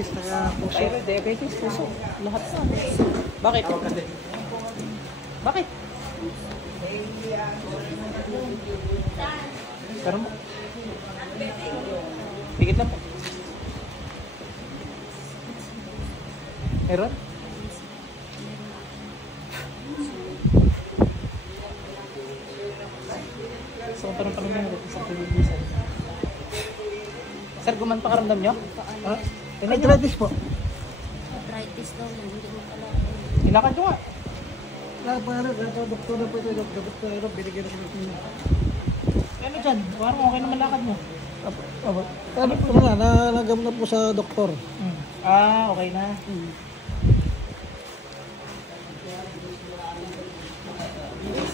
diabetes na puso. Thyroid, diabetes, puso. Lahat na. Bakit? Bakit? Pero mo. Pigit lang po. Meron? So, tanong nyo sa pilibisan. Sir, guman pa karamdam nyo? Arthritis po. Arthritis daw yun, hindi mo pala. Ilakad nyo nga. Doktor na po ito. Doktor, binigyan na po. Ano dyan? Parang okay naman lakad mo. Ano po nga, nagam na po sa doktor. Okay na.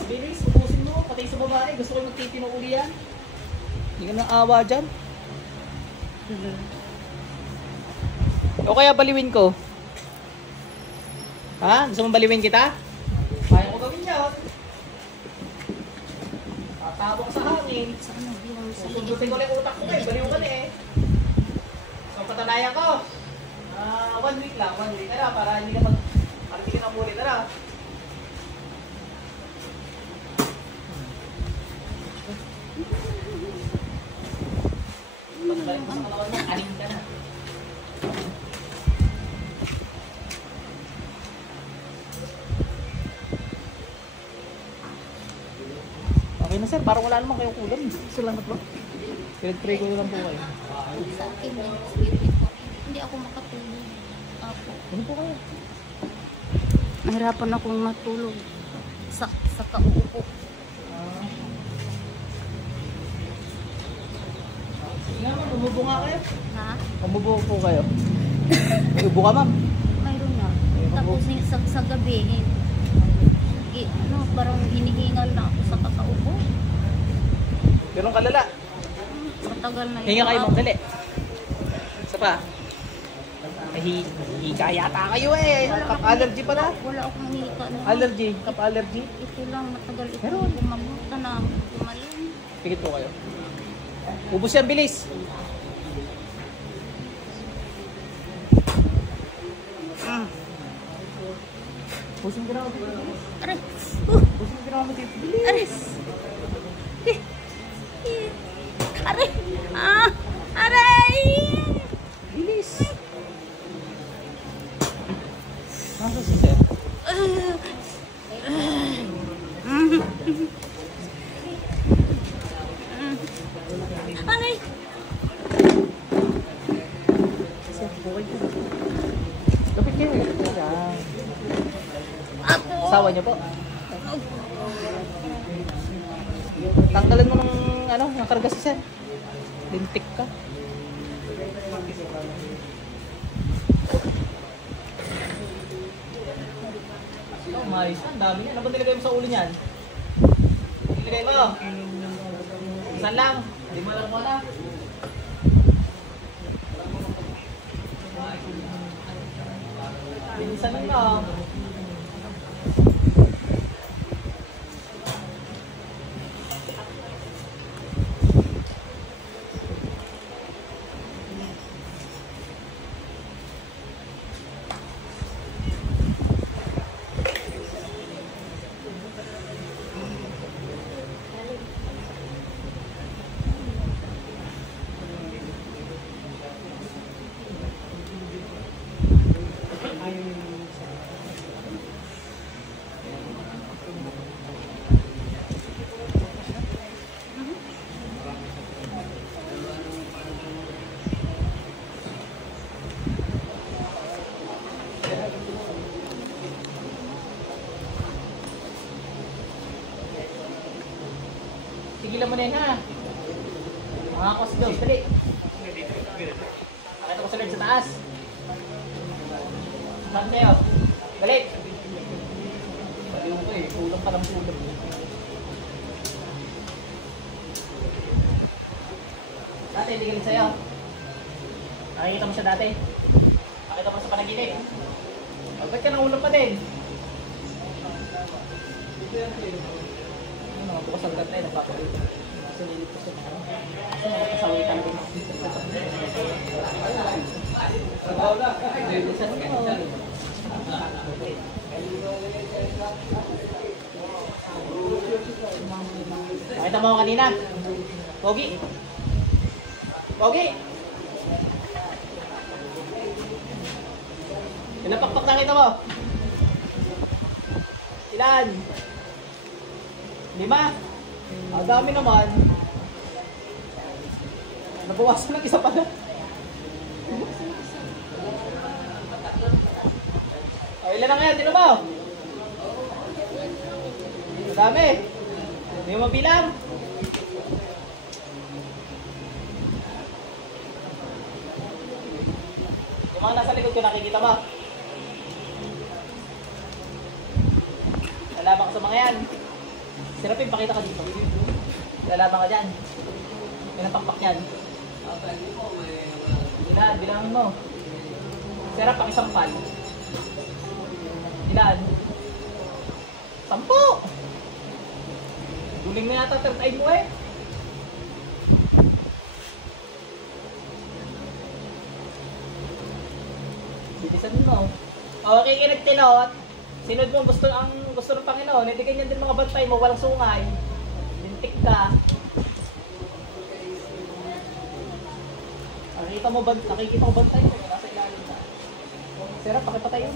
Bilis, ubusin mo. Patay sa babae. Gusto ko magtitino uli yan. Hindi ka nang awa dyan. O kaya baliwin ko? Ha? Gusto mong baliwin kita? Kaya ko gawin yan. Tatawag sa hangin. Susundutin ko lang utak ko eh. Baliw ka na eh. So patanayan ko. 1 week lang. 1 week na para hindi ka muli na. Aling ka na. Okay na sir, parang wala naman kayong kulang. Salamat po. Pray ko lang po kayo. Sa akin, hindi ako makatulog. Apo. Ano po kayo? Nahirapan akong matulog sa kauupo. Nga ma'am, umubo nga kayo. Ha? Umubo po kayo. Ubo ka ma'am. Mayroon nga. Tapos sa gabi, parang hinihingal na ako sa kakaupo. Ganun kalala. Matagal na yun. Hinga kayo ma'am, dali. Isa pa. Hika yata kayo eh. Kap-allergy pala. Wala akong hika na. Allergy, kap-allergy. Ito lang, matagal ito. Meron. Gumamuta na ako. Gumaling. Pigit po kayo. Ubus yan, bilis. Pusin ka na ako dito. Aray! Pusin ka na ako dito. Bilis. Aray! Aray! Aray! Bilis. Nasa si sir? Aray! Sir, bukay ko. Lapit kayo. Yan. Apo! Asawa niyo po? Tanggalan mo ng karga si sir. Lintik ka. Mais, ang dami. Ano ba nilagay mo sa ulo niyan? Nilagay mo? Saan lang? Hindi mo alam ko na. Bilisan lang ka. Tigilan mo na yun ha. Mga kasi daw, dali. Nakita ko sa led sa taas. Saan kayo? Balik! Ayun ko eh, kulang pa lang kulang. Dati, hindi galing sa'yo. Nakikita mo siya dati. Nakita mo sa panaginip. Ba't ka nang ulam pa din? Bukas ang ganda yung nagpapalit. Sulilit ko siya. Kasawitan ko. Bilisan mo. Nakita mo ako kanina? Pogi. Pogi. Ilang pakpak nakita mo? Ilan? 5? Ang dami naman. Nabawasan ng isa pa na. O, ilan na ngayon? Tino mo? Ang dami. Hindi mo mabilang. Yung mga nasa likod ko, nakikita mo? Lalaban ka sa mga yan. Sirapin, pakita ka dito. Lalaban ka dyan. Pinapakpak yan. Ilan? Bilangin mo. Sirap, pakisampal. Ilan? 10! Duling na yata third eye mo eh. Bilisan mo. Okay, kinagtinot. Sinod mo gusto ng Panginoon, hindi ganyan din mga bantay mo, walang sungay. Lintik ka. Nakikita mo bantay mo, nasa ilalim na. Sira, pakipatay yun.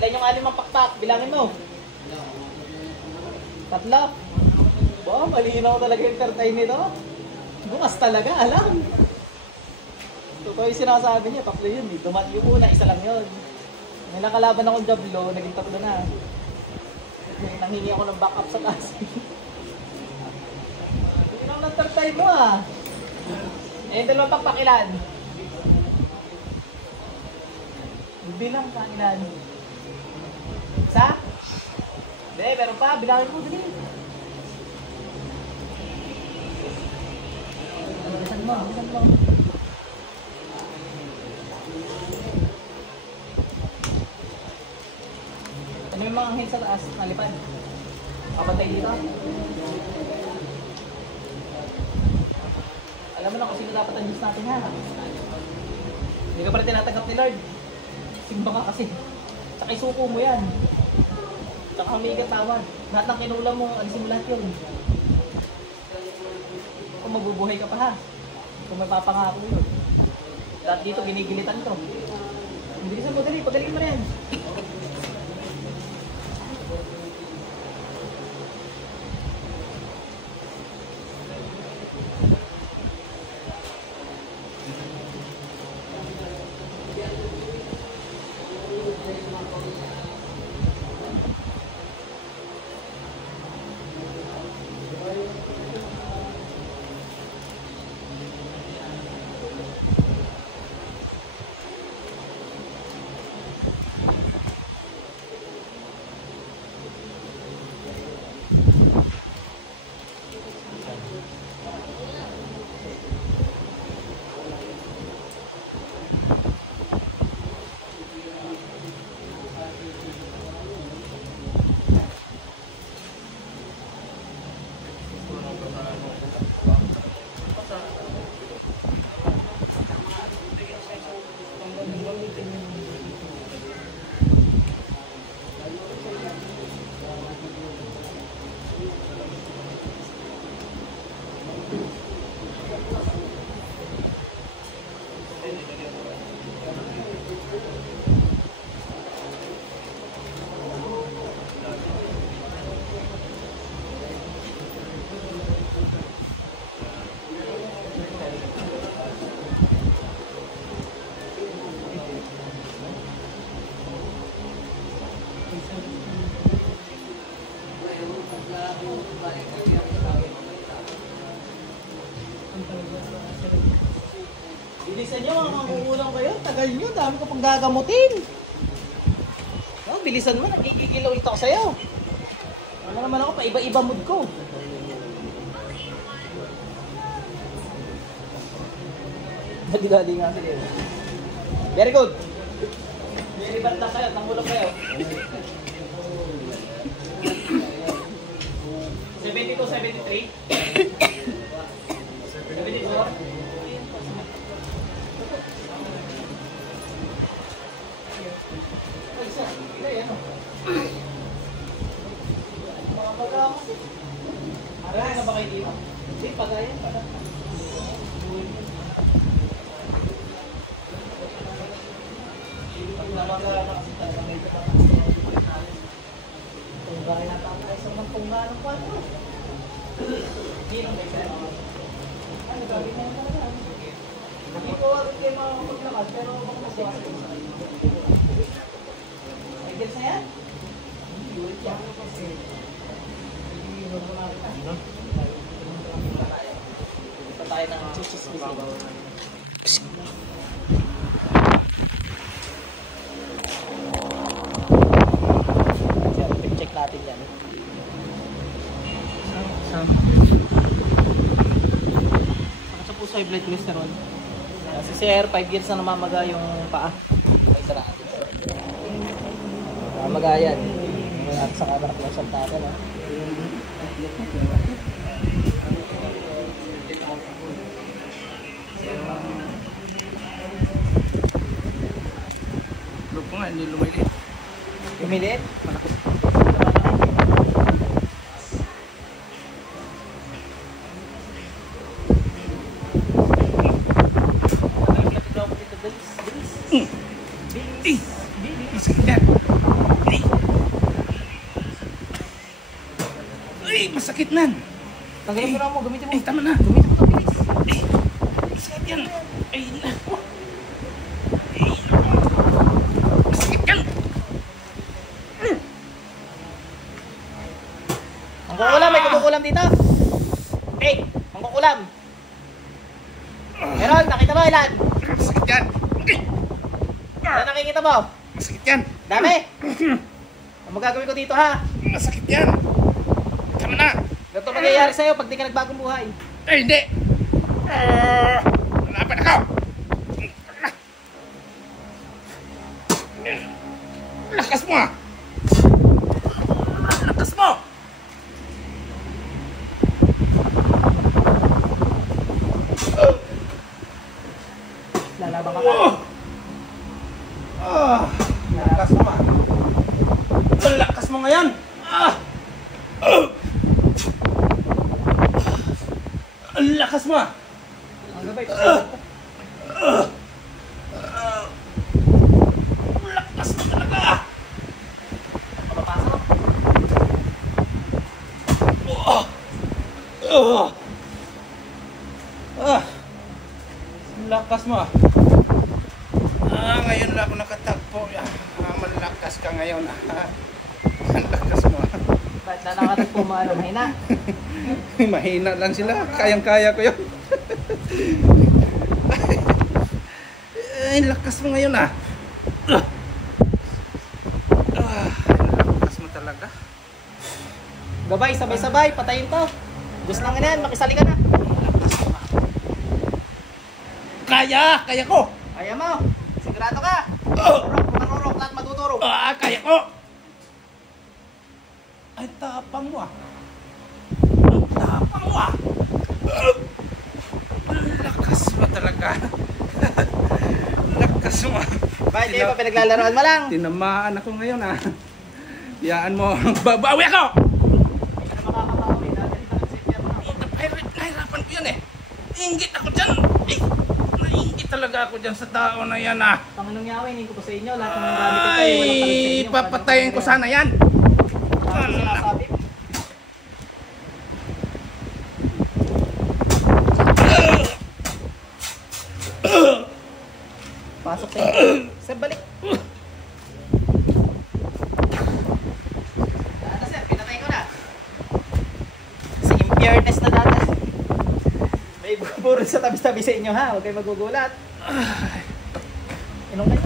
Ilan yung 6 pakpak? Bilangin mo. 3. Wow, malinaw talaga yung third eye nito. Bukas talaga, alam. Totoo yung sinasabi niya, 3 yun. Yung una, 1 lang yun. May nakalaban akong jablo, naging 3 na. Nanghingi ako ng backup sa taas. Hindi lang ng third eye mo ah. Eh, 2 pakpak ilan? Bilang ka ilan? 1? Hindi, meron pa. Bilangin mo, dali. Bilisan mo. Ano yung mga anghel sa taas? Nalipad. Kapatay dito. Alam mo na kung sino dapat ang Diyos natin ha. Hindi ka pa rin tinatanggap ni Lord. Simba ka kasi. Saka isuko mo yan. Saka humiga tawad. Lahat ng kinulam mo, alisin mo lahat yun. Kung mabubuhay ka pa ha. Kung may papangako yun. Lahat dito ginigilitan ko. Bilisan mo dali, pagaling mo na yan. Bilisan nyo, mga mangungulang kayo. Tagal nyo, dami ko pang gagamutin. Oh, bilisan mo, nagigigil ulit ako sa'yo. Ano naman ako, paiba-iba mood ko. Dali-dali nga sila yun. Very good. Very bad lang kayo. Tangulog kayo. 72, 73. 74. Aray na ba kayo dito? Hindi, pagayan pala. Kung gaya na tayo sa mga punga ng kwarto. Hindi nang may sa'yo. Ano, gabi na yung talaga. Hindi ko agad kayo makapaglakad, pero baka nasiwas ko sa inyo. May gils na yan? Hindi, ulit yan. Ito tayo ng chismis-mismis. Check natin yan. Sa puso ay blood cholesterol. Si Sir, 5 years na namamaga yung paa. Ay, tara natin. Namamaga yan. At sa camera ko yung saltata, no? Loob ko nga, hindi lumilit. Lumilit? Masakit yan. Ay, masakit nan. Tanggalin mo na mo, gamitin mo. Ay, tama na. Gamitin mo ito, bilis. Ay, masakit yan. Ay, naku. Masakit yan. Ang kukulam, may kukulam dito. Hey, ang kukulam. Meron, nakita mo ilan? Masakit yan. Ano nakikita mo? Masakit yan. Dami. Ang magagawin ko dito ha. Masakit yan. Tama na. Ganito mangyayari sa'yo pag di ka nagbagong buhay. Ay, hindi. Laban ako. Lakas mo ah. Lakas mo. Lalaban ka pa. Lakas mo ah. Lakas mo ngayon. Ang lakas mo ah. Ang gabay. Lakas mo talaga. Papasok. Lakas mo ah. Ngayon lang ako nakatagpo. Malakas ka ngayon ah. Ang lakas mo ah. Ba't na nakatagpo mo ano, mahina? Mahina lang sila. Kayang-kaya ko yun. Ay, lakas mo ngayon ah. Lakas mo talaga. Gabay, sabay-sabay, patayin to. Diyos lang yan, makisali ka na. Kaya ko. Kaya mo, sigurado ka. Marurok at matuturo. Kaya ko. Ay, tapang mo ah. Tapang mo ah. Lakas mo talaga. Lakas mo ah. Bakit kayo pa pinaglalaroan mo lang? Tinamaan ako ngayon ah. Yaan mo, babawi ako! Hindi ka na makakabawi, dahil nakasipya mo. Nahirapan ko yan eh. Ingit ako dyan. Naingit talaga ako dyan sa tao na yan ah. Pangalong yawa, hindi ko po sa inyo. Lahat ng gamit ko tayo, walang palit sa Ay, inyo. papatayin ko sana yan. Ano sinasabi? Pasok tayo. Sir, balik. Ano sir, pinatay ko na. Kasi in fairness na dati. May puro sa tabi-tabi sa inyo ha. Huwag kayo magugulat. Inong kayo.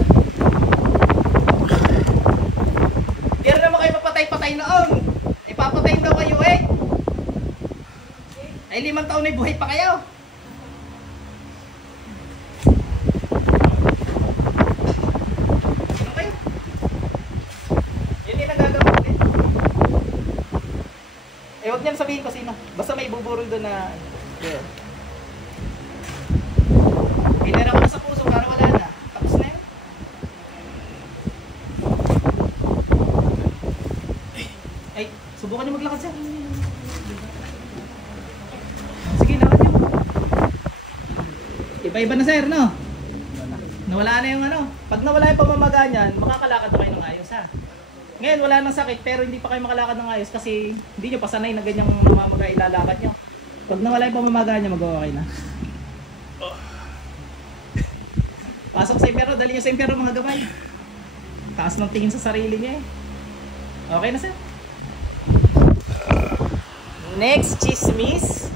Di rin naman kayo mapatay-patay noon. Ipapatayin daw kayo eh. Ay 5 taon na buhay pa kayo. Iba-iba na sir, no? Nawala na yung ano. Pag nawala yung pamamaga niyan, makakalakad na kayo ng ayos ha. Ngayon wala nang sakit pero hindi pa kayo makalakad ng ayos kasi hindi nyo pasanay na ganyang namamaga ilalakad nyo. Pag nawala yung pamamaga niya, mag-okay na. Pasok sa impyerno, dali nyo sa impyerno mga gamay. Taas ng tingin sa sarili niya eh. Okay na sir? Next, chismis.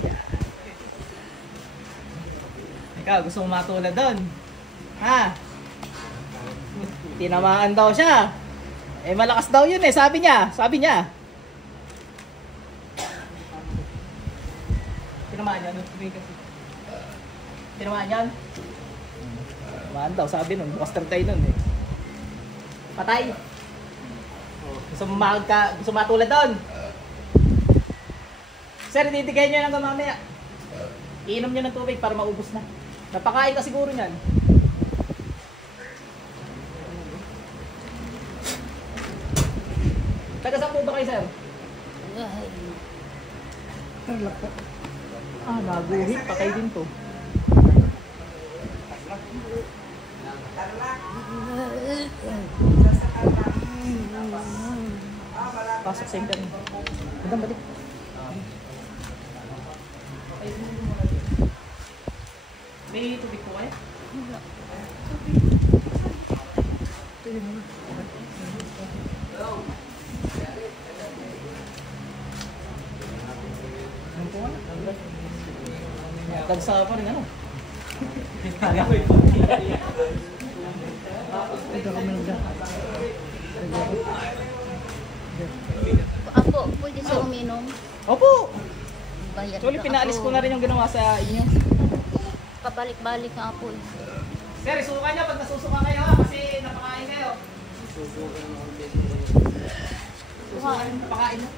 Ikaw, gusto mong matulad doon? Ha? Tinamaan daw siya. Eh malakas daw yun eh, sabi niya. Tinamaan yan? Tinamaan yan? Tinamaan daw, sabi nun. Bukas tayo nun eh. Patay. Gusto matulad doon? Sir, titigayin nyo lang mamaya. Iinom nyo ng tubig para maubos na. Napakain ka siguro nyan. Taga saan po ba kayo, sir? Naguhit. Patay din to. Pasok sa internet. Hanggang balik. May tubig po kayo? Ano po ano? Tagsa pa rin ano? Ito kami nagda. Apo, pwede sa uminom. Opo! Bayad Actually, na pinaalis ako. ko na rin yung ginawa sa inyo. Pabalik-balik nga po eh. Sir, isuka nyo pag nasusuka kayo ha, kasi napakain kayo. Susuka, napakain mo.